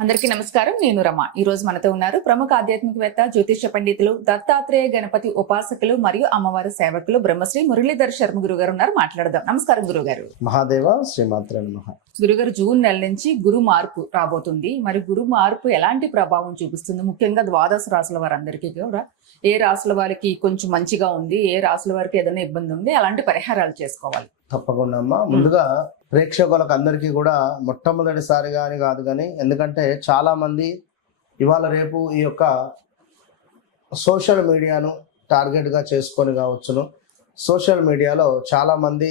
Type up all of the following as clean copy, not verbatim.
అందరికీ నమస్కారం. నేను రమ. ఈ రోజు మనతో ఉన్నారు ప్రముఖ ఆధ్యాత్మికవేత్త, జ్యోతిష పండితులు, దత్తాత్రేయ గణపతి ఉపాసకులు మరియు అమ్మవారి సేవకులు బ్రహ్మశ్రీ మురళీధర్ శర్మ గురుగారు ఉన్నారు. మాట్లాడదాం. నమస్కారం గురుగారు. మహాదేవ శ్రీమాత్రే నమః. గురుగారు, జూన్ నెల నుంచి గురు మార్పు రాబోతుంది. మరి గురు మార్పు ఎలాంటి ప్రభావం చూపిస్తుంది? ముఖ్యంగా ద్వాదశ రాశుల వారందరికీ కూడా ఏ రాశుల వారికి కొంచెం మంచిగా ఉంది, ఏ రాశుల వారికి ఏదైనా ఇబ్బంది ఉంది, అలాంటి పరిహారాలు చేసుకోవాలి? తప్పకుండా అమ్మా. ముందుగా ప్రేక్షకులకు అందరికీ కూడా మొట్టమొదటిసారిగా అని కాదు కానీ, ఎందుకంటే చాలా మంది ఇవాళ రేపు ఈ యొక్క సోషల్ మీడియాను టార్గెట్గా చేసుకొని కావచ్చును. సోషల్ మీడియాలో చాలా మంది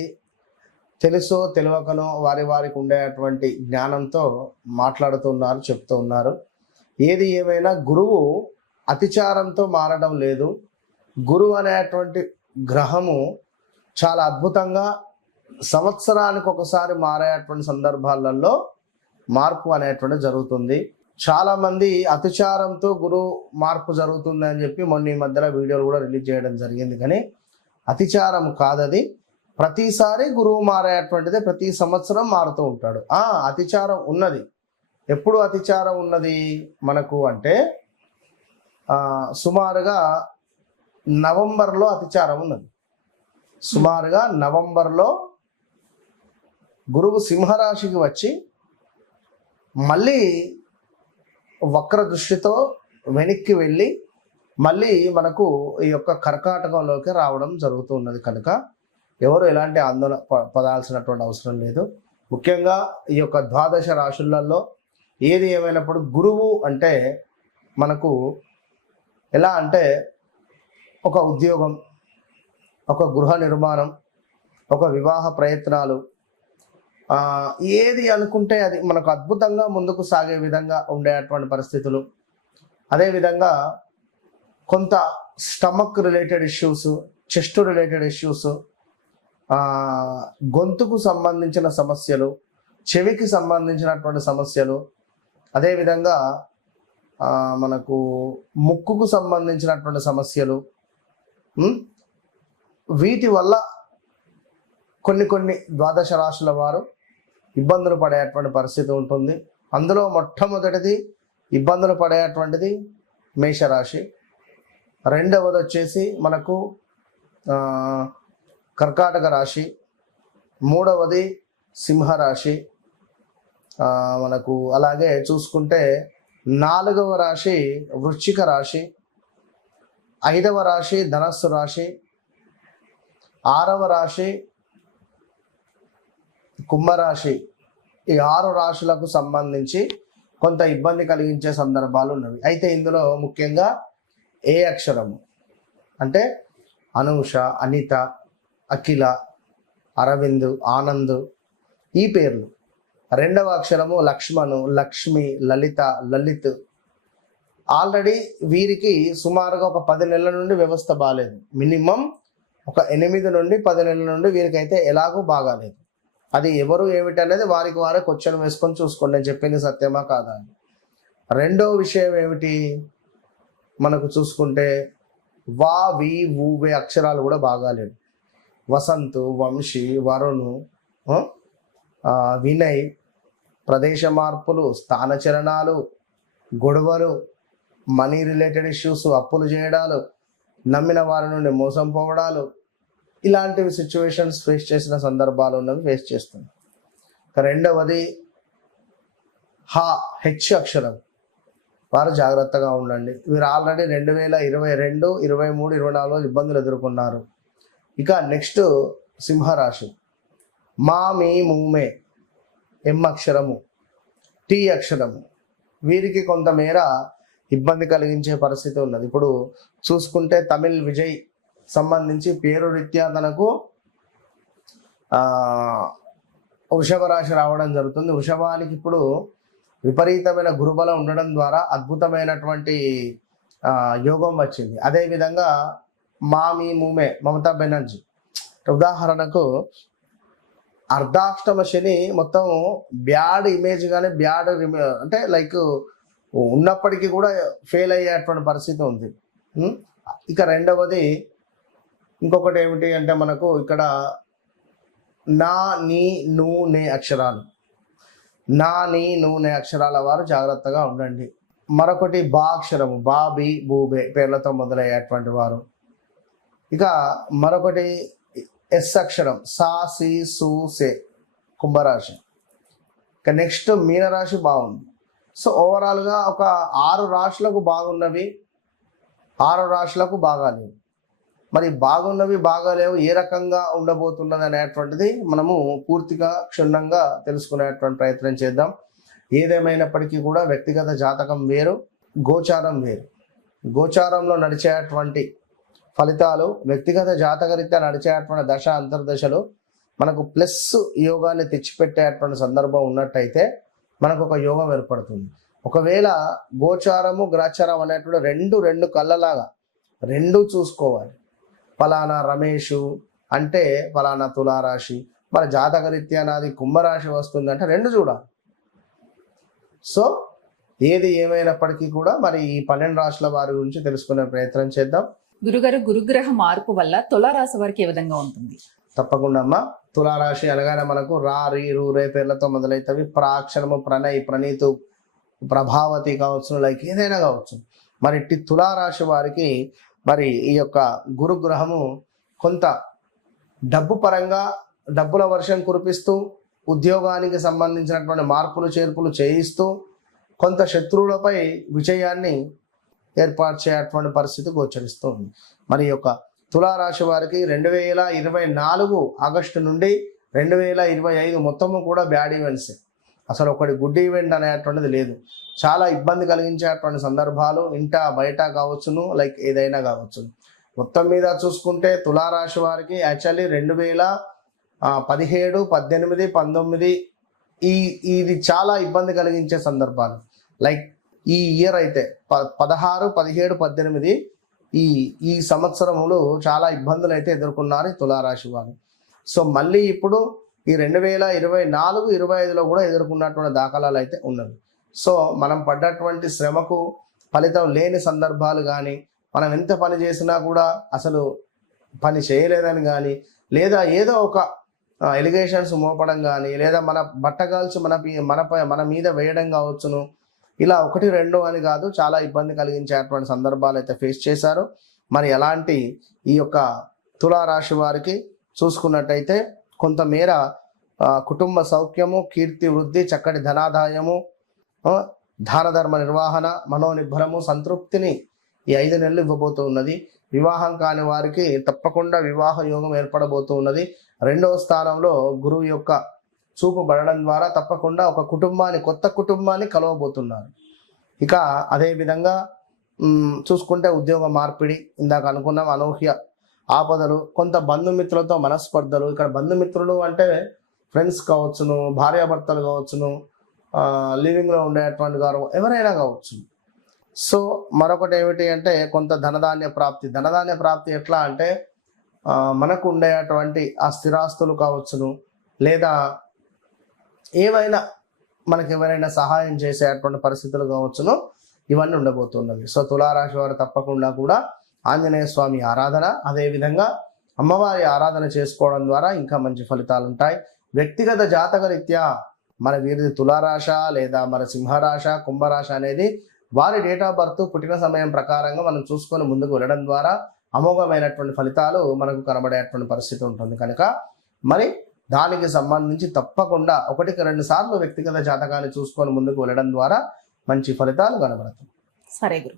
తెలుసో తెలియకనో వారికి ఉండేటువంటి జ్ఞానంతో మాట్లాడుతున్నారు, చెప్తూ ఉన్నారు. ఏది ఏమైనా గురువు అతిచారంతో మారడం లేదు. గురువు అనేటువంటి గ్రహము చాలా అద్భుతంగా సంవత్సరానికి ఒకసారి మారేటువంటి సందర్భాలలో మార్పు అనేటువంటి జరుగుతుంది. చాలా మంది అతిచారంతో గురువు మార్పు జరుగుతుంది అని చెప్పి మొన్న ఈ మధ్యలో వీడియోలు కూడా రిలీజ్ చేయడం జరిగింది. కానీ అతిచారం కాదది. ప్రతిసారి గురువు మారేటువంటిది, ప్రతి సంవత్సరం మారుతూ ఉంటాడు. అతిచారం ఉన్నది. ఎప్పుడు అతిచారం ఉన్నది మనకు అంటే సుమారుగా నవంబర్లో అతిచారం ఉన్నది. సుమారుగా నవంబర్లో గురువు సింహరాశికి వచ్చి మళ్ళీ వక్ర దృష్టితో వెనక్కి వెళ్ళి మళ్ళీ మనకు ఈ యొక్క కర్కాటకంలోకి రావడం జరుగుతున్నది. కనుక ఎవరు ఎలాంటి ఆందోళన పడాల్సినటువంటి అవసరం లేదు. ముఖ్యంగా ఈ యొక్క ద్వాదశ రాశులలో ఏది ఏమైనప్పుడు గురువు అంటే మనకు ఎలా అంటే ఒక ఉద్యోగం, ఒక గృహ నిర్మాణం, ఒక వివాహ ప్రయత్నాలు, ఏది అనుకుంటే అది మనకు అద్భుతంగా ముందుకు సాగే విధంగా ఉండేటువంటి పరిస్థితులు. అదేవిధంగా కొంత stomach related issues, chest related issues, గొంతుకు సంబంధించిన సమస్యలు, చెవికి సంబంధించినటువంటి సమస్యలు, అదేవిధంగా మనకు ముక్కుకు సంబంధించినటువంటి సమస్యలు, వీటి వల్ల కొన్ని ద్వాదశ రాశుల వారు ఇబ్బందులు పడేటువంటి పరిస్థితి ఉంటుంది. అందులో మొట్టమొదటిది ఇబ్బందులు పడేటువంటిది మేషరాశి. రెండవది వచ్చేసి మనకు కర్కాటక రాశి. మూడవది సింహరాశి. మనకు అలాగే చూసుకుంటే నాలుగవ రాశి వృశ్చిక రాశి. ఐదవ రాశి ధనస్సు రాశి. ఆరవ రాశి కుంభరాశి. ఈ 6 రాశులకు సంబంధించి కొంత ఇబ్బంది కలిగించే సందర్భాలు ఉన్నవి. అయితే ఇందులో ముఖ్యంగా ఏ అక్షరము అంటే అనూష, అనిత, అఖిల, అరవింద్, ఆనంద్, ఈ పేర్లు. రెండవ అక్షరము లక్ష్మణు, లక్ష్మి, లలిత, లలిత్. ఆల్రెడీ వీరికి సుమారుగా ఒక 10 నెలల నుండి వ్యవస్థ బాగాలేదు. మినిమం ఒక 8 నుండి 10 నెలల నుండి వీరికైతే ఎలాగూ బాగాలేదు. అది ఎవరు ఏమిటి అనేది వారికి వారే క్వశ్చన్ వేసుకొని చూసుకోండి, నేను చెప్పింది సత్యమా కాదా అని. రెండో విషయం ఏమిటి మనకు చూసుకుంటే వా, వి, ఊ, వే అక్షరాలు కూడా బాగాలేదు. వసంతు, వంశీ, వరుణు, వినయ్, ప్రదేశ మార్పులు, స్థానచలనాలు, గొడవలు, మనీ రిలేటెడ్ ఇష్యూస్, అప్పులు చేయడాలు, నమ్మిన వారి నుండి మోసం పోవడాలు, ఇలాంటివి సిచ్యువేషన్స్ ఫేస్ చేసిన సందర్భాలు ఉన్నవి ఫేస్ చేస్తుంది. రెండవది హెచ్ అక్షరం వారు జాగ్రత్తగా ఉండండి. వీరు ఆల్రెడీ 2022, 23, 24 ఇబ్బందులు ఎదుర్కొన్నారు. ఇక నెక్స్ట్ సింహరాశి. మా, మీ, మూమే, ఎం అక్షరము, టీ అక్షరము. వీరికి కొంతమేర ఇబ్బంది కలిగించే పరిస్థితి ఉన్నది. ఇప్పుడు చూసుకుంటే తమిళ్ విజయ్ సంబంధించి పేరు రీత్యా తనకు వృషభ రాశి రావడం జరుగుతుంది. వృషభానికి ఇప్పుడు విపరీతమైన గురుబలం ఉండడం ద్వారా అద్భుతమైనటువంటి యోగం వచ్చింది. అదేవిధంగా మా, మీ, మూమే మమతా బెనర్జీ. ఉదాహరణకు అర్ధాష్టమ శని మొత్తం బ్యాడ్ ఇమేజ్ కానీ బ్యాడ్ అంటే లైక్ ఉన్నప్పటికీ కూడా ఫెయిల్ అయ్యేటువంటి పరిస్థితి ఉంది. ఇక రెండవది ఇంకొకటి ఏమిటి అంటే మనకు ఇక్కడ నా, నీ, ను, నే అక్షరాలు. నా, నీ, నూనె అక్షరాల వారు జాగ్రత్తగా ఉండండి. మరొకటి బా అక్షరము, బాబి, బూబే పేర్లతో మొదలయ్యేటువంటి వారు. ఇక మరొకటి ఎస్ అక్షరం, సా, సి, సు, సే కుంభరాశి. ఇక నెక్స్ట్ మీనరాశి బాగుంది. సో ఓవరాల్గా ఒక 6 రాశులకు బాగున్నవి, 6 రాశులకు బాగాలేవు. మరి బాగున్నవి బాగాలేవు ఏ రకంగా ఉండబోతున్నది అనేటువంటిది మనము పూర్తిగా క్షుణ్ణంగా తెలుసుకునేటువంటి ప్రయత్నం చేద్దాం. ఏదేమైనప్పటికీ కూడా వ్యక్తిగత జాతకం వేరు, గోచారం వేరు. గోచారంలో నడిచేటువంటి ఫలితాలు, వ్యక్తిగత జాతకరీత్యా నడిచేటువంటి దశ అంతర్దశలు మనకు ప్లస్ యోగాన్ని తెచ్చిపెట్టేటువంటి సందర్భం ఉన్నట్టయితే మనకు ఒక యోగం ఏర్పడుతుంది. ఒకవేళ గోచారము గ్రాచారం అనేటువంటి రెండు కళ్ళలాగా రెండు చూసుకోవాలి. ఫలానా రమేషు అంటే ఫలానా తులారాశి, మన జాతకరీత్యా నాది కుంభరాశి వస్తుందంటే రెండు చూడాలి. సో ఏది ఏమైనప్పటికీ కూడా మరి ఈ 12 రాశుల వారి గురించి తెలుసుకునే ప్రయత్నం చేద్దాం. గురుగారు, గురుగ్రహ మార్పు వల్ల తులారాశి వారికి ఏ విధంగా ఉంటుంది? తప్పకుండా అమ్మా. తులారాశి అనగానే మనకు రా, రీ, రూ, రే పేర్లతో మొదలవుతాయి. ప్రాక్షరము, ప్రణయ్, ప్రణీతు, ప్రభావతి కావచ్చు, లైక్ ఏదైనా కావచ్చు. మరి ఇట్టి తులారాశి వారికి మరి ఈ యొక్క గురుగ్రహము కొంత డబ్బు పరంగా డబ్బుల వర్షం కురిపిస్తూ, ఉద్యోగానికి సంబంధించినటువంటి మార్పులు చేర్పులు చేయిస్తూ, కొంత శత్రువులపై విజయాన్ని ఏర్పాటు చేసేటువంటి పరిస్థితి గోచరిస్తూ ఉంది. మరి యొక్క తులారాశి వారికి 2024 ఆగస్టు నుండి 2025 మొత్తము కూడా బ్యాడ్ ఈవెంట్స్. అసలు ఒకటి గుడ్ ఈవెంట్ అనేటువంటిది లేదు. చాలా ఇబ్బంది కలిగించేటువంటి సందర్భాలు ఇంట బయట కావచ్చును, లైక్ ఏదైనా కావచ్చు. మొత్తం మీద చూసుకుంటే తులారాశి వారికి యాక్చువల్లీ 2017, 18, 19 ఇది చాలా ఇబ్బంది కలిగించే సందర్భాలు. లైక్ ఈ ఇయర్ అయితే 16, 17, 18 ఈ సంవత్సరములు చాలా ఇబ్బందులు అయితే ఎదుర్కొన్నారు తులారాశి వారు. సో మళ్ళీ ఇప్పుడు ఈ 2024, 25లో కూడా ఎదుర్కొన్నటువంటి దాఖలాలు అయితే ఉన్నవి. సో మనం పడ్డటువంటి శ్రమకు ఫలితం లేని సందర్భాలు కానీ, మనం ఎంత పని చేసినా కూడా అసలు పని చేయలేదని కానీ, లేదా ఏదో ఒక ఎలిగేషన్స్ మోపడం కానీ, లేదా మన బట్టగాల్చి మన మీద వేయడం కావచ్చును. ఇలా 1, 2 అని కాదు, చాలా ఇబ్బంది కలిగించేటువంటి సందర్భాలు అయితే ఫేస్ చేశారు. మరి ఎలాంటి ఈ యొక్క తులారాశి వారికి చూసుకున్నట్టయితే కొంతమేర కుటుంబ సౌఖ్యము, కీర్తి వృద్ధి, చక్కటి ధనాదాయము, దాన ధర్మ నిర్వహణ, మనోనిబ్బరము, సంతృప్తిని ఈ 5 నెలలు ఇవ్వబోతూ ఉన్నది. వివాహం కాని వారికి తప్పకుండా వివాహ యోగం ఏర్పడబోతూ ఉన్నది. 2వ స్థానంలో గురువు యొక్క చూపు పడడం ద్వారా తప్పకుండా ఒక కొత్త కుటుంబాన్ని కలవబోతున్నారు. ఇక అదేవిధంగా చూసుకుంటే ఉద్యోగ మార్పిడి, ఇందాక అనుకున్నాం అనూహ్య ఆపదలు, కొంత బంధుమిత్రులతో మనస్పర్ధలు. ఇక్కడ బంధుమిత్రులు అంటే ఫ్రెండ్స్ కావచ్చును, భార్యాభర్తలు కావచ్చును, లివింగ్లో ఉండేటువంటి గారు ఎవరైనా కావచ్చు. సో మరొకటి ఏమిటి అంటే కొంత ధనధాన్య ప్రాప్తి ఎట్లా అంటే మనకు ఉండేటువంటి ఆ స్థిరాస్తులు కావచ్చును, లేదా ఏవైనా మనకి ఎవరైనా సహాయం చేసేటువంటి పరిస్థితులు కావచ్చును, ఇవన్నీ ఉండబోతున్నవి. సో తులారాశి వారు తప్పకుండా కూడా ఆంజనేయ స్వామి ఆరాధన, అదేవిధంగా అమ్మవారి ఆరాధన చేసుకోవడం ద్వారా ఇంకా మంచి ఫలితాలు ఉంటాయి. వ్యక్తిగత జాతక రీత్యా మన వీరిది తులారాశ లేదా మన సింహరాశ, కుంభరాశ అనేది వారి డేట్ ఆఫ్ బర్త్, పుట్టిన సమయం ప్రకారంగా మనం చూసుకొని ముందుకు వెళ్ళడం ద్వారా అమోఘమైనటువంటి ఫలితాలు మనకు కనబడేటువంటి పరిస్థితి ఉంటుంది. కనుక మరి దానికి సంబంధించి తప్పకుండా 1-2 సార్లు వ్యక్తిగత జాతకాన్ని చూసుకొని ముందుకు వెళ్ళడం ద్వారా మంచి ఫలితాలు కనబడతాయి. సరే గురు.